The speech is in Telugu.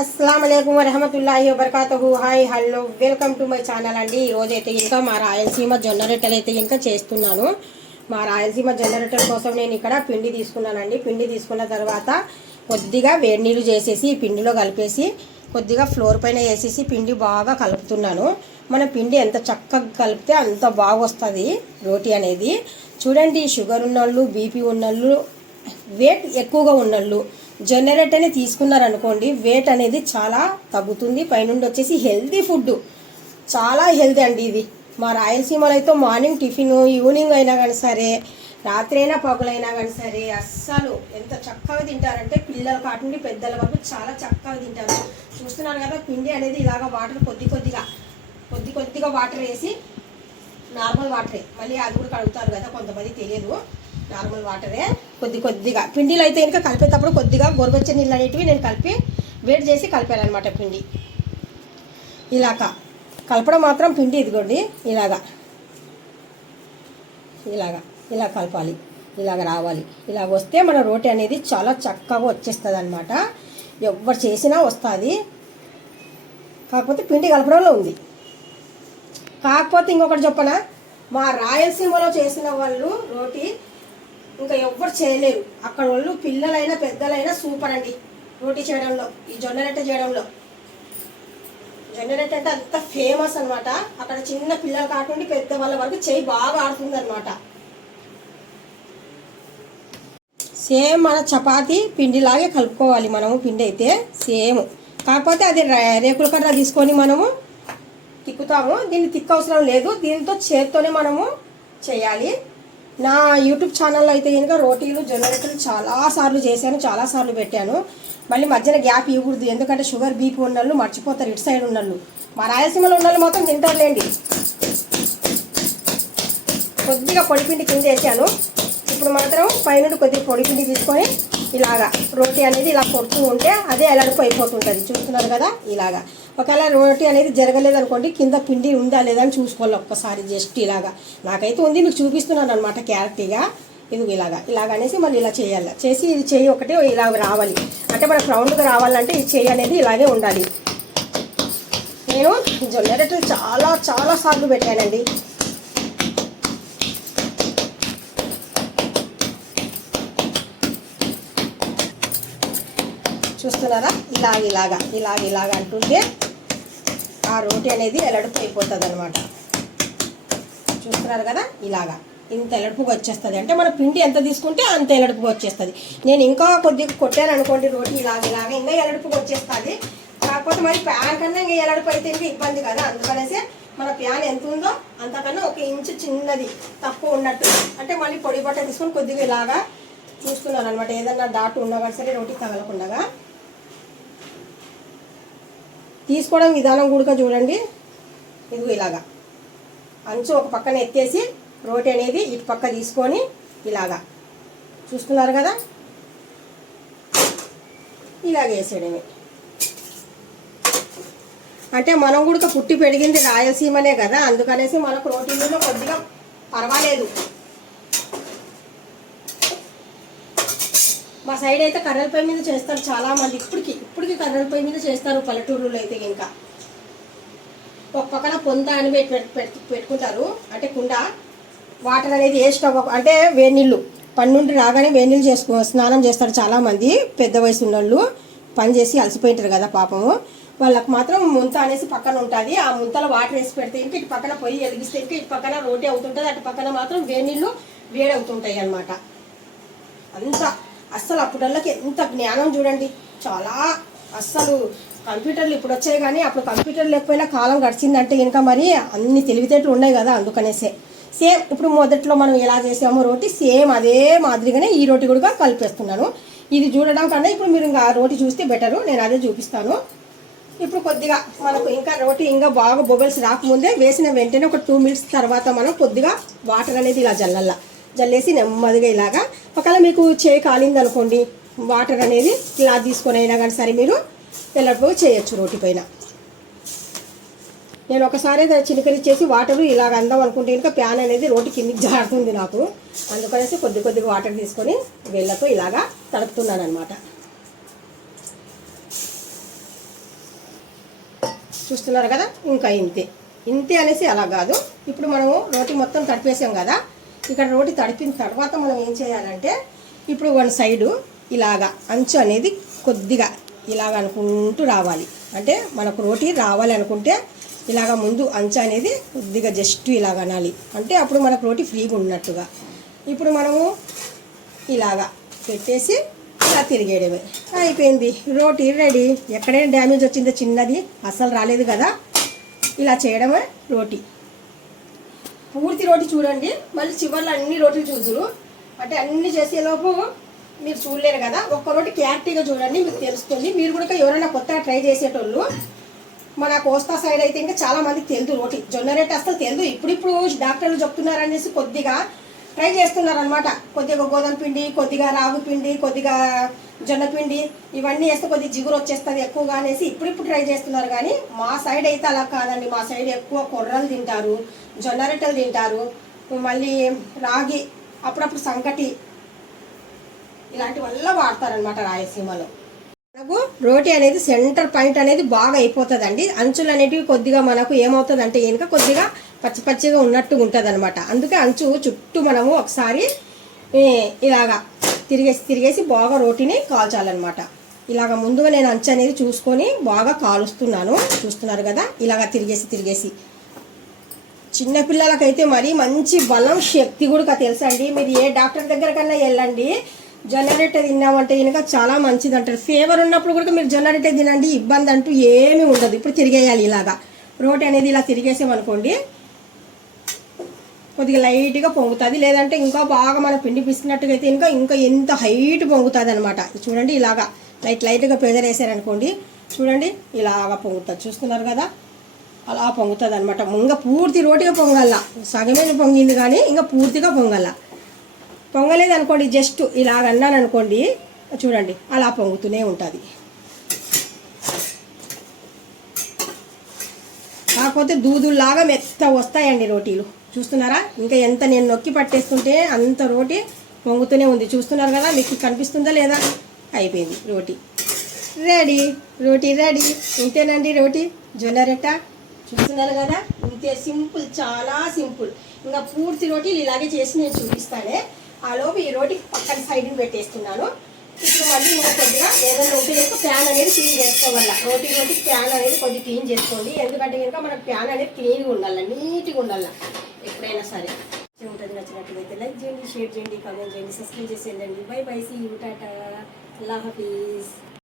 अस्सलाम वालेकुम वरहमतुल्लाहि वबरकातुहू। Hi hello welcome to my channel అండి। ఈరోజు అయితే ఇంకా మా రాయలసీమ జొన్న రొట్టెలు అయితే ఇంకా చేస్తున్నాను। మా రాయలసీమ జొన్న రొట్టెల కోసం నేను ఇక్కడ పిండి తీసుకున్నానండి। పిండి తీసుకున్న తర్వాత కొద్దిగా వేడి నీళ్ళు చేసేసి పిండిలో కలిపేసి కొద్దిగా ఫ్లోర్ పైన వేసేసి పిండి బాగా కలుపుతున్నాను। మన పిండి ఎంత చక్కగా కలిపితే అంత బాగా వస్తుంది రోటీ అనేది। చూడండి, షుగర్ ఉన్నోళ్ళు, బీపీ ఉన్నోళ్ళు, వెయిట్ ఎక్కువగా ఉన్నోళ్ళు జొన్న రొట్టెని తీసుకున్నారనుకోండి, వెయిట్ అనేది చాలా తగ్గుతుంది। పైనుండి వచ్చేసి హెల్తీ ఫుడ్, చాలా హెల్తీ అండి ఇది। మా రాయలసీమలో అయితే మార్నింగ్ టిఫిన్, ఈవినింగ్ అయినా కానీ సరే, రాత్రి అయినా పగులైనా కానీ సరే అస్సలు ఎంత చక్కగా తింటారంటే పిల్లల కాటి నుండి పెద్దల వరకు చాలా చక్కగా తింటారు। చూస్తున్నాను కదా, పిండి అనేది ఇలాగ వాటర్ కొద్ది కొద్దిగా వాటర్ వేసి, నార్మల్ వాటరే, మళ్ళీ అది కూడా కడుగుతారు కదా కొంతమంది తెలియదు, నార్మల్ వాటరే కొద్దిగా పిండిలో అయితే ఇంకా కలిపేటప్పుడు కొద్దిగా గోరువెచ్చని నీళ్ళు అనేటివి నేను కలిపి వేడి చేసి కలిపానమాట పిండి। ఇలాగా కలపడం మాత్రం పిండి ఇదిగోండి ఇలా కలపాలి, ఇలాగ రావాలి। ఇలాగ వస్తే మన రోటీ అనేది చాలా చక్కగా వచ్చేస్తుంది అనమాట। ఎవరు చేసినా వస్తుంది, కాకపోతే పిండి కలపడంలో ఉంది। కాకపోతే ఇంకొకటి చెప్పనా, మా రాయలసీమలో చేసిన వాళ్ళు రోటీ ఇంకా ఎవ్వరు చేయలేరు। అక్కడ వాళ్ళు పిల్లలైనా పెద్దలైనా సూపర్ అండి రోటీ చేయడంలో, ఈ జొన్న రొట్టె చేయడంలో। జొన్న రొట్టె అంటే అంత ఫేమస్ అనమాట। అక్కడ చిన్న పిల్లలు కాకుండా పెద్ద వాళ్ళ వరకు చేయి బాగా ఆడుతుంది అనమాట। సేమ్ మన చపాతీ పిండిలాగే కలుపుకోవాలి మనము, పిండి అయితే సేమ్। కాకపోతే అది రేకుల కర్ర తీసుకొని మనము తిక్కుతాము, దీన్ని తిక్క అవసరం లేదు, దీంతో చేత్తోనే మనము చేయాలి। నా యూట్యూబ్ ఛానల్లో అయితే ఇంకా రోటీలు జొన్న రొట్టెలు చాలాసార్లు చేశాను, చాలాసార్లు పెట్టాను। మళ్ళీ మధ్యన గ్యాప్ ఇవ్వకూడదు, ఎందుకంటే షుగర్ బీపీ ఉన్నోళ్ళు మర్చిపోతారు, ఇటు సైడ్ ఉన్నోళ్ళు। మా రాయలసీమలో ఉన్నోళ్ళు మొత్తం తింటారులేండి। కొద్దిగా పొడిపిండి కింద వేసాను, ఇప్పుడు మాత్రం పైనుండి కొద్దిగా పొడిపిండి తీసుకొని ఇలాగా రోటీ అనేది ఇలా కొడుతూ ఉంటే అదే ఎలడుపు అయిపోతుంటుంది। చూస్తున్నారు కదా, ఇలాగా ఒకవేళ రోటీ అనేది జరగలేదనుకోండి, కింద పిండి ఉందా లేదా అని చూసుకోవాలి ఒక్కసారి, జస్ట్ ఇలాగా। నాకైతే ఉంది, మీకు చూపిస్తున్నాను అనమాట క్లారిటీగా। ఇది ఇలాగ అనేసి మళ్ళీ ఇలా చేయాలి, చేసి ఇది చెయ్యి ఒకటి ఇలాగ రావాలి, అంటే మనకు రౌండ్గా రావాలంటే ఈ చెయ్యి అనేది ఇలాగే ఉండాలి। నేను జొన్న రొట్టెలు చాలా సార్లు పెట్టానండి। చూస్తున్నారా, ఇలాగ అంటుంటే ఆ రోటీ అనేది ఎలడుపు అయిపోతుంది అనమాట। చూస్తున్నారు కదా, ఇంత ఎలడుపుగా వచ్చేస్తుంది, అంటే మన పిండి ఎంత తీసుకుంటే అంత ఎలడుపుగా వచ్చేస్తుంది। నేను ఇంకా కొద్దిగా కొట్టాను అనుకోండి రోటీ ఇలాగ ఇంకా ఎలడుపుగా వచ్చేస్తుంది। కాకపోతే మరి ప్యాన్ కన్నా ఇంకా ఎలడుపు అయితే ఇంకా ఇబ్బంది కదా, అందుకనేసి మన ప్యాన్ ఎంత ఉందో అంతకన్నా ఒక ఇంచు చిన్నది తక్కువ ఉన్నట్టు, అంటే మళ్ళీ పొడి బట్ట తీసుకొని కొద్దిగా ఇలాగా చూస్తున్నాను అనమాట, ఏదన్నా డాట్ ఉన్నా కానీ సరే రోటీ తగలకుండా। తీసుకోవడం విధానం కూడా చూడండి, ఇదిగో ఇలాగా అంచు ఒక పక్కన ఎత్తేసి రోటీ అనేది ఇటు పక్క తీసుకొని ఇలాగా చూస్తున్నారు కదా, ఇలాగ వేసేయడమే। అంటే మనం కూడా పుట్టి పెరిగింది రాయలసీమనే కదా, అందుకనేసి మనకు రోటీలో కొద్దిగా పర్వాలేదు। మా సైడ్ అయితే కర్రల పొయ్యి మీద చేస్తారు చాలామంది, ఇప్పటికి కర్రల పొయ్యి మీద చేస్తారు పల్లెటూరులో అయితే। ఇంకా ఒక పక్కన పొంత అని పెట్టుకుంటారు, అంటే కుండ, వాటర్ అనేది వేస్ట్ అంటే వేడి నీళ్ళు పని నుండి రాగానే వేడి నీళ్ళు స్నానం చేస్తారు చాలామంది పెద్ద వయసు ఉన్నోళ్ళు, పని చేసి అలసిపోయింటారు కదా పాపము, వాళ్ళకి మాత్రం ముంత అనేసి పక్కన ఉంటుంది। ఆ ముంతలో వాటర్ వేసి పెడితే ఇంకా ఇటు పక్కన పొయ్యి వెలిగిస్తే ఇంకా ఇటు పక్కన రోటీ అవుతుంటుంది, అటు పక్కన మాత్రం వేడి నీళ్ళు వేడి అవుతుంటాయి అన్నమాట। అంతా అస్సలు అప్పుడల్లకి ఎంత జ్ఞానం చూడండి, చాలా అస్సలు కంప్యూటర్లు ఇప్పుడు వచ్చాయి కానీ అప్పుడు కంప్యూటర్ లేకపోయినా కాలం గడిచిందంటే ఇంకా మరి అన్ని తెలివితేటలు ఉన్నాయి కదా, అందుకనేసే సేమ్ ఇప్పుడు మొదట్లో మనం ఎలా చేసామో రోటీ సేమ్ అదే మాదిరిగానే ఈ రోటీ కూడా కలిపేస్తున్నాను। ఇది చూడడం కన్నా ఇప్పుడు మీరు ఇంకా రోటీ చూస్తే బెటరు, నేను అదే చూపిస్తాను। ఇప్పుడు కొద్దిగా మనకు ఇంకా రోటీ ఇంకా బాగా బొబల్స్ రాకముందే వేసిన వెంటనే ఒక 2 మినిట్స్ తర్వాత మనం కొద్దిగా వాటర్ అనేది ఇలా జల్లేసి నెమ్మదిగా ఇలాగా, ఒకవేళ మీకు చేయి కాలింది అనుకోండి, వాటర్ అనేది ఇలా తీసుకొని అయినా కానీ సరే మీరు తెల్లటిగా చేయొచ్చు రోటీ పైన। నేను ఒకసారి చిలకరిచ్చేసి వాటర్ ఇలాగ అందాం అనుకుంటే ఇంకా ప్యాన్ అనేది రోటీ కిందికి జారుతుంది నాకు, అందుకనేసి కొద్దిగా వాటర్ తీసుకొని వేళ్ళతో ఇలాగా తడుపుతున్నాను అనమాట। చూస్తున్నారు కదా, ఇంకా ఇంతే ఇంతే అనేసి అలా కాదు. ఇప్పుడు మనము రోటి మొత్తం తడిపేసాం కదా, ఇక్కడ రోటి తడిపిన తర్వాత మనం ఏం చేయాలంటే ఇప్పుడు వన్ సైడు ఇలాగా అంచు అనేది కొద్దిగా ఇలాగ అనుకుంటూ రావాలి. అంటే మనకు రోటి రావాలి అనుకుంటే ఇలాగ ముందు అంచు అనేది కొద్దిగా జస్ట్ ఇలాగ అనాలి. అంటే అప్పుడు మనకు రోటి ఫ్రీగా ఉన్నట్టుగా. ఇప్పుడు మనము ఇలాగా పెట్టేసి ఇలా తిరిగేయడమే, అయిపోయింది. రోటీ రెడీ. ఎక్కడైనా డ్యామేజ్ వచ్చిందో చిన్నది, అస్సలు రాలేదు కదా. ఇలా చేయడమే రోటీ. పూర్తి రోటీ చూడండి, మళ్ళీ చివర్లో అన్ని రోటీలు చూసురు. అంటే అన్ని చేసేలోపు మీరు చూడలేరు కదా. ఒక్క రోటీ క్లారిటీగా చూడండి, మీకు తెలుస్తుంది. మీరు కూడా ఎవరైనా కొత్తగా ట్రై చేసేటోళ్ళు, మన కోస్తా సైడ్ అయితే ఇంకా చాలా మందికి తెలుదు రోటీ. జొన్న రొట్టె అసలు తెలుదు. ఇప్పుడు డాక్టర్లు చెప్తున్నారు అనేసి కొద్దిగా ట్రై చేస్తున్నారు అనమాట. కొద్దిగా గోధుమ పిండి, కొద్దిగా రాగు పిండి, కొద్దిగా జొన్న పిండి ఇవన్నీ వేస్తే కొద్దిగా జిగురు వచ్చేస్తుంది ఎక్కువగా అనేసి ఇప్పుడు ట్రై చేస్తున్నారు. కానీ మా సైడ్ అయితే అలా కాదండి. మా సైడ్ ఎక్కువ కొర్రలు తింటారు, జొన్న రొట్టెలు తింటారు, మళ్ళీ రాగి, అప్పుడప్పుడు సంకటి ఇలాంటి వల్ల వాడతారనమాట రాయలసీమలో. మనకు రోటీ అనేది సెంటర్ పాయింట్ అనేది బాగా అయిపోతుందండి. అంచులు అనేటివి కొద్దిగా మనకు ఏమవుతుంది అంటే వెనుక కొద్దిగా పచ్చిగా ఉన్నట్టుగా ఉంటుంది అనమాట. అందుకే అంచు చుట్టూ మనము ఒకసారి ఇలాగా తిరిగేసి బాగా రోటీని కాల్చాలన్నమాట. ఇలాగ ముందుగా నేను అంచు అనేది చూసుకొని బాగా కాలుస్తున్నాను. చూస్తున్నారు కదా, ఇలాగ తిరిగేసి చిన్నపిల్లలకైతే మరీ మంచి బలం శక్తి కూడా తెలుసా అండి. మీరు ఏ డాక్టర్ దగ్గర కన్నా వెళ్ళండి, జొన్న రొట్టె తిన్నామంటే కనుక చాలా మంచిది అంటారు. ఫీవర్ ఉన్నప్పుడు కూడా మీరు జొన్న రొట్టె తినండి, ఇబ్బంది అంటూ ఏమీ ఉండదు. ఇప్పుడు తిరిగేయాలి ఇలాగా. రోటీ అనేది ఇలా తిరిగేసామనుకోండి కొద్దిగా లైట్గా పొంగుతుంది. లేదంటే ఇంకా బాగా మనం పిండి పిసికినట్టుగా అయితే ఇంకా ఎంత హైట్ పొంగుతుంది అనమాట. చూడండి, ఇలాగా లైట్గా ప్రెజర్ వేసారనుకోండి, చూడండి ఇలాగా పొంగుతుంది. చూస్తున్నారు కదా, అలా పొంగుతుంది అనమాట. ఇంకా పూర్తి రోటీగా పొంగల్లా, సగమే పొంగింది కానీ ఇంకా పూర్తిగా పొంగలేదు అనుకోండి, జస్ట్ ఇలాగ అన్నాను అనుకోండి, చూడండి అలా పొంగుతూనే ఉంటుంది. కాకపోతే దూదుల్లాగా మెత్త వస్తాయండి రోటీలు. చూస్తున్నారా, ఇంకా ఎంత నేను నొక్కి పట్టేస్తుంటే అంత రోటీ పొంగుతూనే ఉంది. చూస్తున్నారు కదా, మీకు కనిపిస్తుందా లేదా? అయిపోయింది రోటీ రెడీ. రోటీ రెడీ. ఇంతేనండి రోటీ జొన్న రొట్టె. చూస్తున్నారు కదా, ఇంతే సింపుల్, చాలా సింపుల్. ఇంకా పూర్తి రోటీలు ఇలాగే చేసి నేను చూపిస్తానే. ఆ లోపు ఈ రోటీ పక్కన సైడ్ని పెట్టేస్తున్నాను. ఇప్పుడు మళ్ళీ ఇంకా కొద్దిగా ఏదైనా ఉంటే కనుక ప్యాన్ అనేది క్లీన్ చేసుకోవాలి. రోటీ ప్యాన్ అనేది కొద్దిగా క్లీన్ చేసుకోండి. ఎందుకంటే కనుక మనకు ప్యాన్ అనేది క్లీన్గా ఉండాలి, నీట్గా ఉండాలి ఎప్పుడైనా సరే. ఉంటుంది. నచ్చినట్లయితే లైక్ చేయండి, షేర్ చేయండి, కామెంట్ చేయండి, సబ్స్క్రైబ్ చేసి వెళ్ళండి. Bye bye, see you, tata, అల్లాహ్ హఫీజ్.